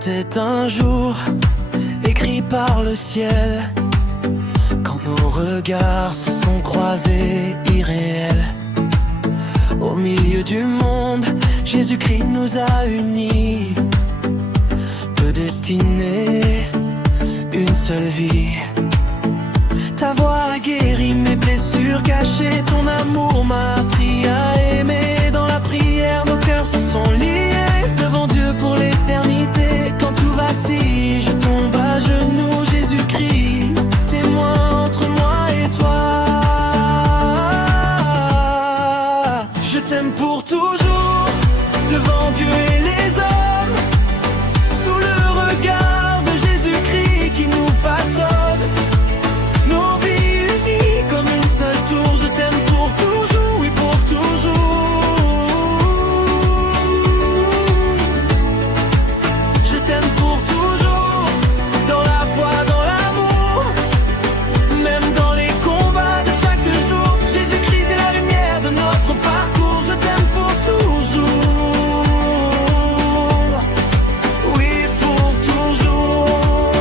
C'était un jour écrit par le ciel, quand nos regards se sont croisés irréels. Au milieu du monde, Jésus-Christ nous a unis. Deux destinées, une seule vie. Ta voix a guéri mes blessures cachées, ton amour m'a appris à aimer. Dans la prière, nos cœurs se sont liés devant Dieu pour l'éternité. Quand tout vacille, je tombe à genoux, Jésus-Christ, témoin entre moi et toi. Je t'aime pour toujours, devant Dieu et les hommes, sous le regard de Jésus-Christ qui nous façonne. Nos vies unies comme une seule tour. Je t'aime pour toujours, oui pour toujours. Je t'aime pour toujours, dans la foi, dans l'amour, même dans les combats de chaque jour. Jésus-Christ est la lumière de notre parcours. Je t'aime pour toujours, oui pour toujours.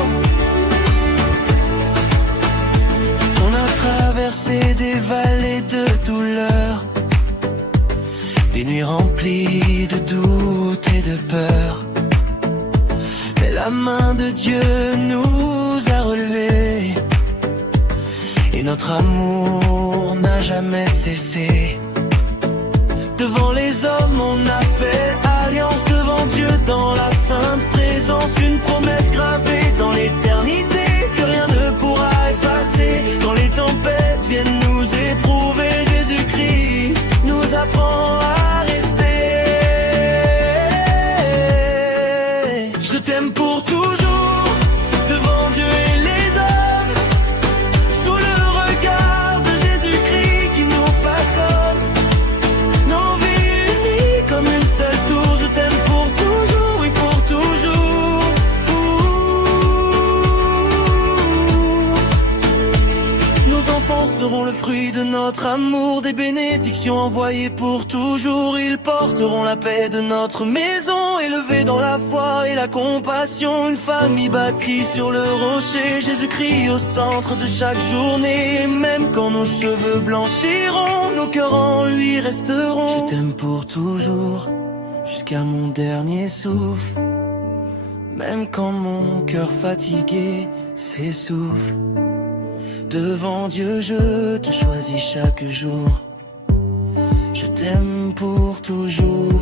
On a traversé des vallées de douleur, des nuits remplies de doutes et de peur. Mais la main de Dieu nous a relevés, et notre amour n'a jamais cessé. Devant les hommes, on a fait alliance, devant Dieu dans la sainte présence. Une promesse gravée dans l'éternité que rien ne pourra effacer. Quand les tempêtes viennent nous éprouver, Jésus-Christ nous apprend à rester. Je t'aime pour toujours, devant Dieu et les hommes, sous le regard de Jésus-Christ qui nous façonne. Nos vies unies comme une seule tour. Je t'aime pour toujours, oui pour toujours. Nos enfants seront le fruit de notre amour, des bénédictions envoyées pour toujours. Ils porteront la paix de notre maison, élevés dans la foi et la compassion. Une famille bâtie sur le rocher, Jésus-Christ au centre de chaque journée. Et même quand nos cheveux blanchiront, nos cœurs en lui resteront. Je t'aime pour toujours, jusqu'à mon dernier souffle. Même quand mon cœur fatigué s'essouffle, devant Dieu je te choisis chaque jour. Je t'aime pour toujours.